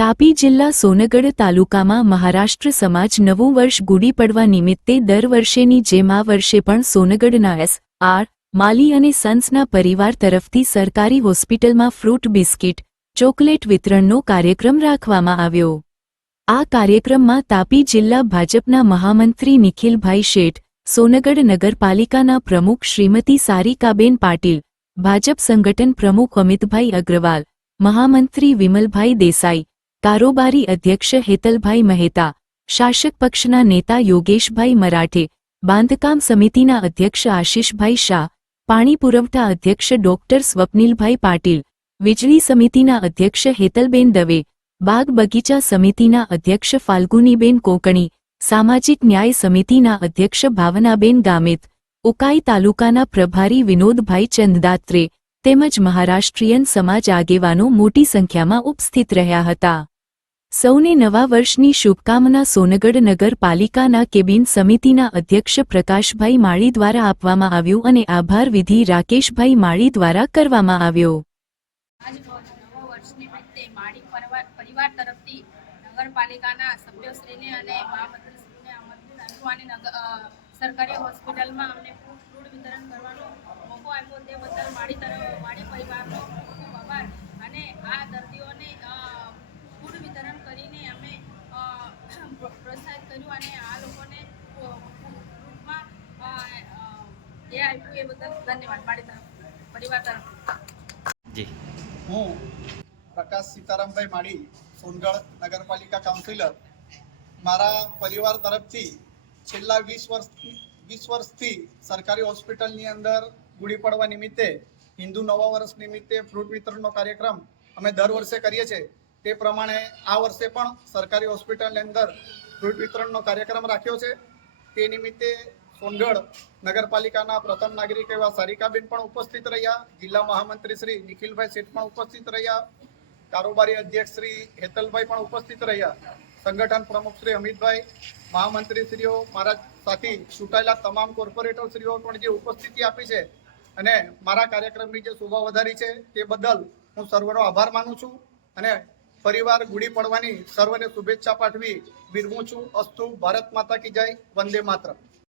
તાપી જિલ્લા સોનગઢ તાલુકામાં મહારાષ્ટ્ર સમાજ નવું વર્ષ ગુડી પડવા નિમિત્તે દર વર્ષેની જેમ આ વર્ષે પણ સોનગઢના એસ.આર. માલી અને સન્સના પરિવાર તરફથી સરકારી હોસ્પિટલમાં ફ્રૂટ બિસ્કિટ, ચોકલેટ વિતરણનો કાર્યક્રમ રાખવામાં આવ્યો। આ કાર્યક્રમમાં તાપી જિલ્લા ભાજપના મહામંત્રી નિખિલભાઈ શેઠ, સોનગઢ નગરપાલિકાના પ્રમુખ શ્રીમતી સારિકાબેન પાટીલ, ભાજપ સંગઠન પ્રમુખ અમિતભાઈ અગ્રવાલ, મહામંત્રી વિમલભાઈ દેસાઈ, કારોબારી અધ્યક્ષ હેતલભાઈ મહેતા, શાસક પક્ષના નેતા યોગેશભાઈ મરાઠે, બાંધકામ સમિતિના અધ્યક્ષ આશિષભાઈ શાહ, પાણી પુરવઠા અધ્યક્ષ ડોક્ટર સ્વપ્નિલભાઈ પાટીલ, વીજળી સમિતિના અધ્યક્ષ હેતલબેન દવે, બાગ બગીચા સમિતિના અધ્યક્ષ ફાલ્ગુનીબેન કોકણી, સામાજિક ન્યાય સમિતિના અધ્યક્ષ ભાવનાબેન ગામિત, ઉકાઈ તાલુકાના પ્રભારી વિનોદભાઈ ચંદદાત્રે તેમજ મહારાષ્ટ્રીયન સમાજ આગેવાનો મોટી સંખ્યામાં ઉપસ્થિત રહ્યા હતા। સૌને નવા વર્ષની શુભકામના સોનગઢ નગરપાલિકાના કેબિન સમિતિના અધ્યક્ષ પ્રકાશભાઈ માળી દ્વારા આપવામાં આવ્યું અને આભાર વિધિ રાકેશભાઈ માળી દ્વારા કરવામાં આવ્યો। પરિવાર તરફથી નગરપાલિકાના સભ્યશ્રીને અને મહામંત્રીશ્રીને આમંત્રિત આપ્યું સરકારી હોસ્પિટલમાં અમને ફ્રૂટ વિતરણ કરવાનો મોકો આપ્યો તે બદલ માળી પરિવારનો ખૂબ આભાર। અને આ દર્દીઓને ફૂડ વિતરણ કરીને અમે પ્રોત્સાહિત કર્યું અને આ લોકોને ફ્રૂટમાં એ આપ્યું એ બદલ ધન્યવાદ માળી પરિવાર તરફથી। હું પ્રકાશ સીતારામભાઈ માળી, સોનગઢ નગરપાલિકા કાઉન્સિલર, મારા પરિવાર તરફથી છેલ્લા 20 વર્ષથી સરકારી હોસ્પિટલની અંદર ગુડી પડવા નિમિત્તે હિન્દુ નવા વર્ષ નિમિત્તે ફ્રૂટ વિતરણનો કાર્યક્રમ અમે દર વર્ષે કરીએ છીએ। તે પ્રમાણે આ વર્ષે પણ સરકારી હોસ્પિટલની અંદર ફ્રૂટ વિતરણનો કાર્યક્રમ રાખ્યો છે। તે નિમિત્તે સોનગઢ નગરપાલિકાના પ્રથમ નાગરિક એવા સારિકાબેન પણ ઉપસ્થિત રહ્યા, જિલ્લા મહામંત્રી શ્રી નિખિલભાઈ શેઠ પણ ઉપસ્થિત રહ્યા, કારોબારી અધ્યક્ષ શ્રી હેતલભાઈ પણ ઉપસ્થિત રહ્યા, સંગઠન પ્રમુખ શ્રી અમિતભાઈ, મહામંત્રીશ્રીઓ, મારા સાથી ચૂંટાયેલા તમામ કોર્પોરેટરશ્રીઓ પણ જે ઉપસ્થિતિ આપી છે અને મારા કાર્યક્રમની જે શોભા વધારી છે તે બદલ હું સર્વનો આભાર માનું છું અને પરિવાર ગુડી પડવાની સર્વને શુભેચ્છા પાઠવી વિરમું છું। અસ્તુ, ભારત માતા કી જય, વંદે માતરમ।